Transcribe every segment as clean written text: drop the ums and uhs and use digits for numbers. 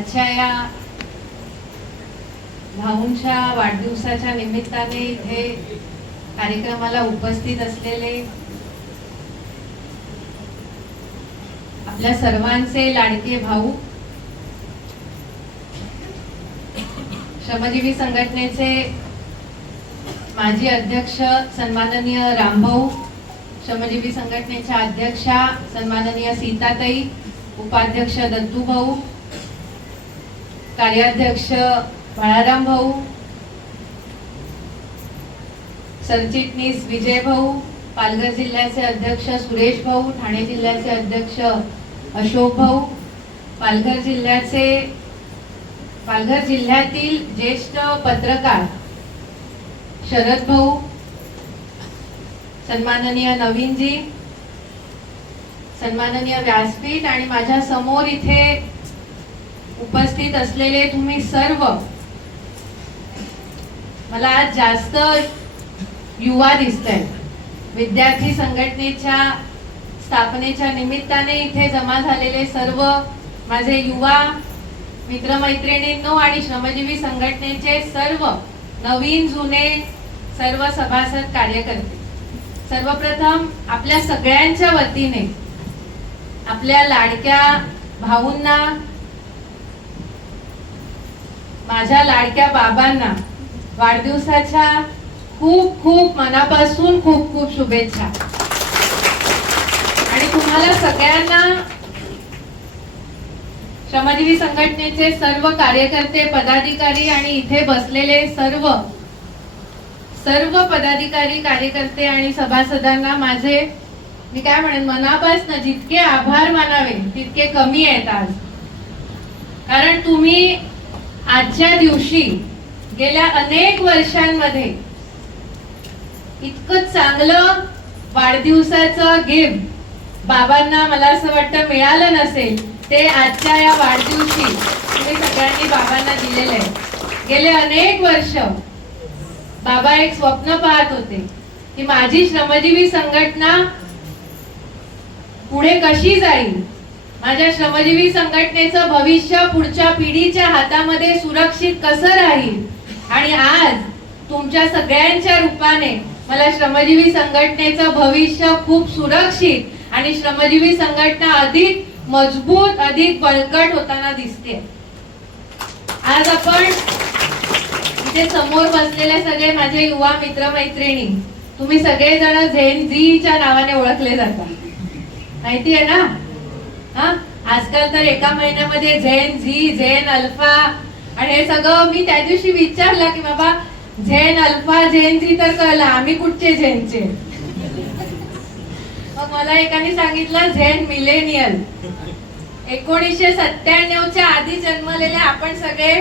आजच्या या भाऊंच्या वाढदिवसाच्या निमित्ताने इथे कार्यक्रमाला उपस्थित असलेले आपल्या सर्वांचे लाडके भाऊ, श्रमजीवी संघटनेचे माजी अध्यक्ष सन्माननीय रामभाऊ, श्रमजीवी संघटनेच्या अध्यक्षा सन्माननीय सीताताई, उपाध्यक्ष दत्तू भाऊ, कार्याध्यक्ष बाळाराम भाऊ, सरचिटणीस विजय भाऊ, पालघर जिल्ह्याचे अध्यक्ष सुरेश भाऊ, ठाणे जिल्ह्याचे अध्यक्ष अशोक भाऊ, पालघर जिल्ह्यातील ज्येष्ठ पत्रकार शरद भाऊ, सन्माननीय नवीनजी, सन्माननीय व्यासपीठ आणि माझ्या समोर इथे उपस्थित असलेले तुम्ही सर्व, मला आज जास्त युवा दिसतायत. विद्यार्थी संघटनेच्या स्थापनेच्या निमित्ताने इथे जमा झालेले सर्व माझे युवा मित्रमैत्रिणींनो आणि श्रमजीवी संघटनेचे सर्व नवीन जुने सर्व सभासद कार्यकर्ते, सर्वप्रथम आपल्या सगळ्यांच्या वतीने आपल्या लाडक्या भाऊंना, माझ्या लाडक्या बाबांना वाढदिवसाच्या खूप खूप मनापासून खूप खूप शुभेच्छा. आणि तुम्हाला सगळ्यांना, श्रमजीवी संघटनेचे सर्व कार्यकर्ते, पदाधिकारी आणि इथे बसलेले सर्व पदाधिकारी, कार्यकर्ते आणि सभासदांना माझे, मी काय म्हणेन, मनापासून जितके आभार मानावे तितके कमी आहेत आज. कारण तुम्ही आजच्या दिवशी गेल्या अनेक वर्षांमध्ये इतकं चांगलं वाढदिवसाचं गिफ्ट बाबांना, मला असं वाटतं, मिळालं नसेल ते आजच्या या वाढदिवशी तुम्ही सगळ्यांनी बाबांना दिलेलं आहे. गेले अनेक वर्ष बाबा एक स्वप्न पाहत होते की माझी श्रमजीवी संघटना पुढे कशी जाईल, माझ्या श्रमजीवी संघटनेचं भविष्य पुढच्या पिढीच्या हातामध्ये सुरक्षित कसं राहील. आणि आज तुमच्या सगळ्यांच्या रूपाने मला श्रमजीवी संघटनेचं भविष्य खूप सुरक्षित आणि श्रमजीवी संघटना अधिक मजबूत, अधिक बळकट होताना दिसते. आज आपण इथे समोर बसलेले सगळे माझे युवा मित्रमैत्रिणी, तुम्ही सगळेजण झेन झीच्या नावाने ओळखले जातात, माहिती आहे ना? आजकाल तर एका महिन्यामध्ये झेन झी, झेन अल्फा आणि हे सगळं. मी त्या दिवशी विचारलं की बाबा झेन अल्फा, झेन झी तर कळलं, आम्ही कुठचे झेनचे? मग मला एकाने सांगितलं झेन मिलेनियल. 1997च्या आधी जन्मलेले आपण सगळे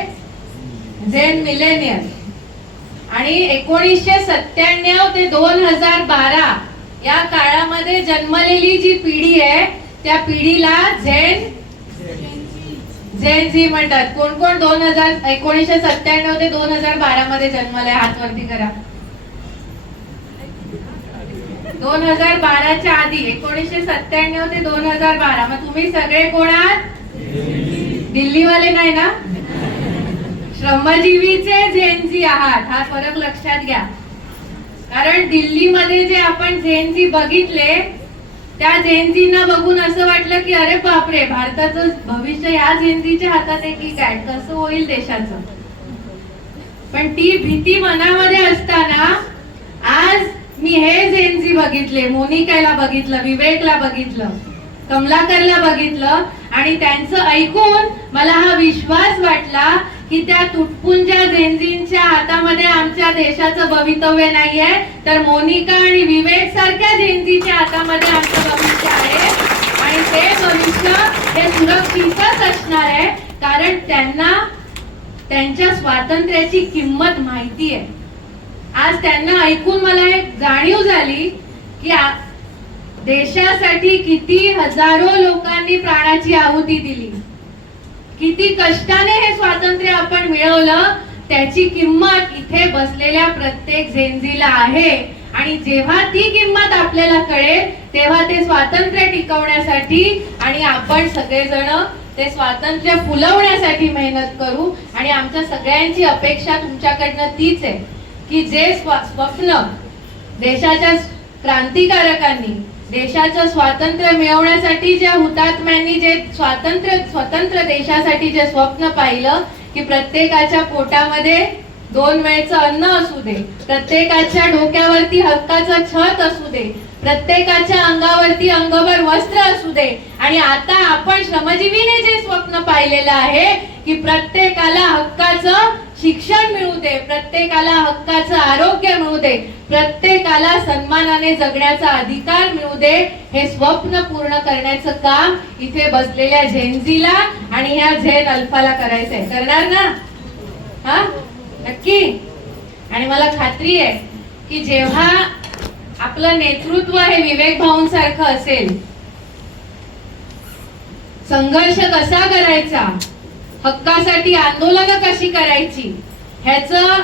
झेन मिलेनियल. आणि 1997 ते 2012 या काळामध्ये जन्मलेली जी पिढी आहे त्या पिढीला झेन झी म्हणतात. कोण कोण 1997 ते 2012 मध्ये जन्मले? हात वरती करा. 2012च्या आधी, 1997 ते 2012, मग तुम्ही सगळे कोण आहात? दिल्लीवाले नाही ना? श्रमजीवीचे झेनझी आहात, हा फरक लक्षात घ्या. कारण दिल्लीमध्ये जे आपण झेनझी बघितले त्या झेनझींना बघून असं वाटलं की अरे बापरे, भारताचं भविष्य या झेनझीच्या हातात आहे की काय, कसं होईल देशाचं. पण ती भीती मनामध्ये असताना आज मी हे झेनझी बघितले, मोनिकाला बघितलं, विवेकला बघितलं, कमलाकरला बघितलं आणि त्यांचं ऐकून मला हा विश्वास वाटला की त्या तुटपुंज्या झेनझींच्या हातामध्ये आमच्या देशाचं भवितव्य नाहीये, तर मोनिका आणि विवेक सारख्या झेनझीच्या हातामध्ये आमचं भविष्य आहे. आणि ते भविष्य हे सुरक्षितच असणार आहे, कारण त्यांना त्यांच्या स्वातंत्र्याची किंमत माहिती आहे. आज त्यांना ऐकून मला एक जाणीव झाली की देशासाठी किती हजारो लोकांनी प्राणाची आहुती दिली, किती कष्टाने हे स्वातंत्र्य आपण मिळवलं, त्याची किंमत इथे बसलेल्या प्रत्येक झेनझीला आहे. आणि जेव्हा ती किंमत आपल्याला कळेल तेव्हा ते स्वातंत्र्य टिकवण्यासाठी आणि आपण सगळेजण ते स्वातंत्र्य फुलवण्यासाठी मेहनत करू. आणि आमच्या सगळ्यांची अपेक्षा तुमच्याकडनं तीच आहे की जे स्वप्न देशाच्या क्रांतिकारकांनी, देशाचं स्वातंत्र्य मिळवण्यासाठी ज्या हुतात्म्यांनी जे स्वतंत्र देशासाठी जे स्वप्न पाहिलं की प्रत्येकाच्या पोटामध्ये 2 वेळचं अन्न असू दे, प्रत्येकाच्या डोक्यावरती हक्काचं छत असू दे, प्रत्येकाच्या अंगावरती अंगभर वस्त्र असू दे, आणि आता आपण श्रमजीवीने जे स्वप्न पाहिलेलं आहे की प्रत्येकाला हक्काचं शिक्षण मिळू दे, प्रत्येकाला हक्काचं आरोग्य मिळू दे, प्रत्येकाला सन्मानाने जगण्याचा अधिकार मिळू दे, हे स्वप्न पूर्ण करण्याचं काम इथे बसलेल्या झेनझीला आणि ह्या झेन अल्फाला करायचंय. करणार ना? हा, नक्की. आणि मला खात्री आहे की जेव्हा आपलं नेतृत्व हे विवेक भाऊंसारखं असेल, संघर्ष कसा करायचा, हक्कासाठी आंदोलन कशी करायची, ह्याचं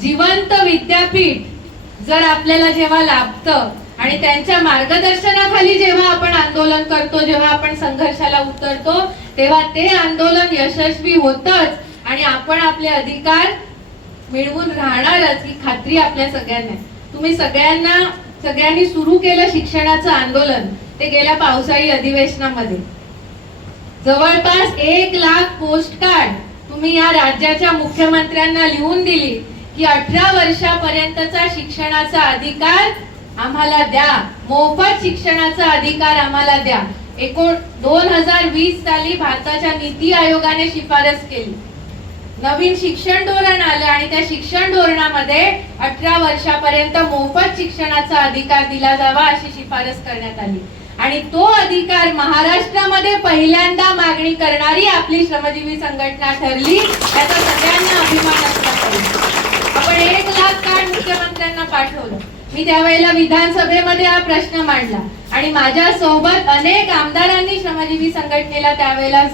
जिवंत विद्यापीठ जर आपल्याला जेव्हा लाभतं आणि त्यांच्या मार्गदर्शनाखाली जेव्हा आपण आंदोलन करतो, जेव्हा आपण संघर्षाला उतरतो, तेव्हा ते आंदोलन यशस्वी होतच आणि आपण आपले अधिकार मिळवून राहणारच ही खात्री आपल्या सगळ्यांना. तुम्ही सगळ्यांनी सुरू केलं शिक्षणाचं आंदोलन, ते गेल्या पावसाळी अधिवेशनामध्ये जवळपास 1 लाख पोस्टकार्ड तुम्ही या राज्याच्या मुख्यमंत्र्यांना लिहून दिली की 18 वर्षापर्यंतचा शिक्षणाचा अधिकार आम्हाला द्या, मोफत शिक्षणाचा अधिकार आम्हाला द्या. 2020 साली भारताच्या नीती आयोगाने शिफारस केली, नवीन शिक्षण धोरण आलं आणि त्या शिक्षण धोरणामध्ये 18 वर्षापर्यंत मोफत शिक्षणाचा अधिकार दिला जावा अशी शिफारस करण्यात आली. आणि तो अधिकार महाराष्ट्रामध्ये पहिल्यांदा मागणी करणारी आपली श्रमजीवी संघटना ठरली, याचा सगळ्यांना अभिमान असला पाहिजे. आपण 1 लाख कार्ड मुख्यमंत्र्यांना पाठवलं. मी त्यावेळेला विधानसभेमध्ये हा प्रश्न मांडला आणि माझ्या सोबत अनेक आमदारांनी श्रमजीवी संघटनेला त्यावेळेला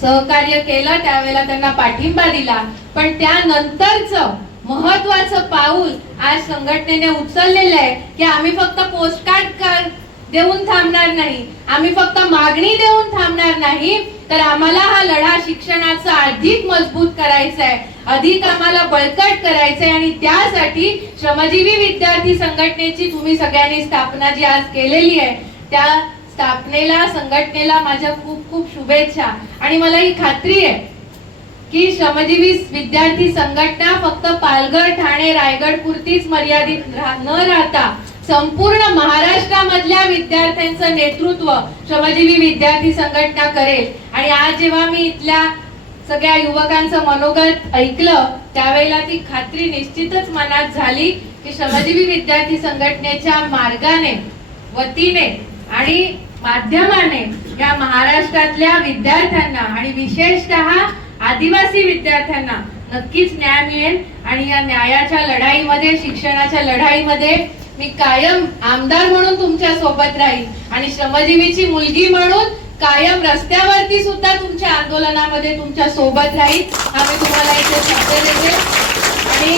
सहकार्य केलं, त्यावेळेला त्यांना पाठिंबा दिला. पण त्यानंतरचं महत्वाचं पाऊल आज संघटनेने उचललेलं आहे की आम्ही फक्त पोस्टकार्ड देऊन थांबणार नाही, आम्ही फक्त मागणी देऊन थांबणार नाही, तर आम्हाला हा लढा शिक्षणाचा अधिक मजबूत करायचा आहे, अधिक आम्हाला बळकट करायचंय. आणि त्यासाठी श्रमजीवी विद्यार्थी संघटनेची तुम्ही सगळ्यांनी स्थापना जी आज केलेली आहे, त्या स्थापनेला, संघटनेला माझ्या खूप खूप शुभेच्छा. आणि मला ही खात्री आहे की श्रमजीवी विद्यार्थी संघटना फक्त पालघर, ठाणे, रायगड पुरतीच मर्यादित न राहता संपूर्ण महाराष्ट्रामधल्या विद्यार्थ्यांचं नेतृत्व श्रमजीवी विद्यार्थी संघटना करेल. आणि आज जेव्हा मी इथल्या सगळ्या युवकांचं मनोगत ऐकलं, त्यावेळेला ती खात्री निश्चितच मनात झाली की श्रमजीवी विद्यार्थी संघटनेच्या मार्गाने, वतीने आणि माध्यमाने या महाराष्ट्रातल्या विद्यार्थ्यांना आणि विशेषतः आदिवासी विद्यार्थ्यांना नक्कीच न्याय मिळेल. आणि या न्यायाच्या लढाईमध्ये, शिक्षणाच्या लढाईमध्ये मी कायम आमदार म्हणून तुमच्या सोबत राहील आणि श्रमजीवीची मुलगी म्हणून कायम रस्त्यावरती सुद्धा तुमच्या आंदोलनामध्ये तुमच्या सोबत राहील, हा मी तुम्हाला इथे शब्द देते. आणि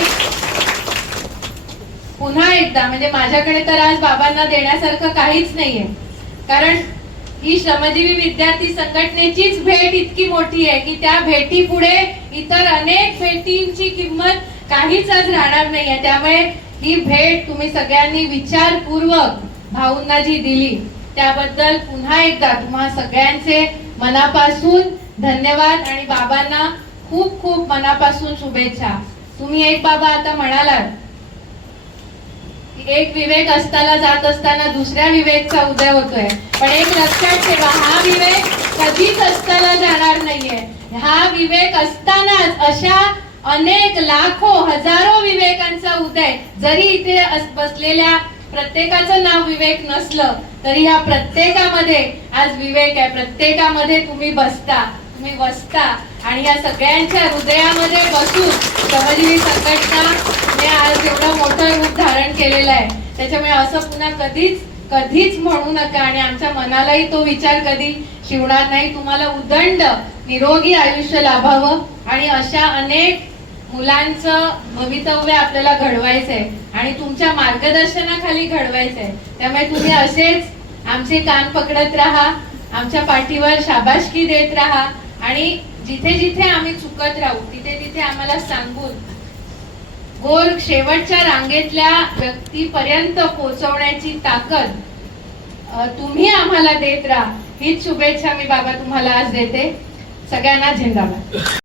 पुन्हा एकदा, म्हणजे माझ्याकडे तर आज बाबांना देण्यासारखं काहीच नाहीये, कारण ही श्रमजीवी विद्यार्थी संघटनेचीच भेट इतकी मोठी आहे की त्या भेटी पुढे इतर अनेक भेटींची किंमत काहीच आज राहणार नाहीये. त्यामुळे ही भेट तुम्ही सगळ्यांनी विचारपूर्वक भाऊंना जी दिली, त्याबद्दल पुन्हा एकदा तुम्हा सगळ्यांचे मनापासून धन्यवाद आणि बाबांना खूप खूप मनापासून शुभेच्छा. तुम्ही एक बाबा आता म्हणालात, एक विवेक अस्ताला जात असताना दुसऱ्या विवेकचा उदय होतोय, पण एक लक्षात ठेवा, हा विवेक कधीच अस्ताला जाणार नाहीये. हा विवेक असतानाच अशा अनेक लाखो हजारो विवेकांचा उदय, जरी इथे बसलेल्या प्रत्येकाचं नाव विवेक नसलं तरी या प्रत्येकामध्ये आज विवेक आहे. प्रत्येकामध्ये तुम्ही बसता, तुम्ही वसता आणि या सगळ्यांच्या हृदयामध्ये बसून श्रमजीवी संघटनाने आज एवढं मोठं रूप धारण केलेलं आहे. त्याच्यामुळे असं पुन्हा कधीच म्हणू नका आणि आमच्या मनालाही तो विचार कधी शिवणार नाही. तुम्हाला उदंड निरोगी आयुष्य लाभावं आणि अशा अनेक मुलांचं भवितव्य आपल्याला घडवायचंय आणि तुमच्या मार्गदर्शनाखाली घडवायचंय. त्यामुळे तुम्ही असेच आमचे कान पकडत राहा आमच्या पाठीवर शाबासकी देत राहा आणि जिथे जिथे आम्ही चुकत राहू तिथे तिथे आम्हाला सांगून गोर शेवटच्या रांगेतल्या व्यक्तीपर्यंत पोहोचवण्याची ताकद तुम्ही आम्हाला देत राहा हीच शुभेच्छा मी बाबा तुम्हाला आज देते. सगळ्यांना झिंदाबाद.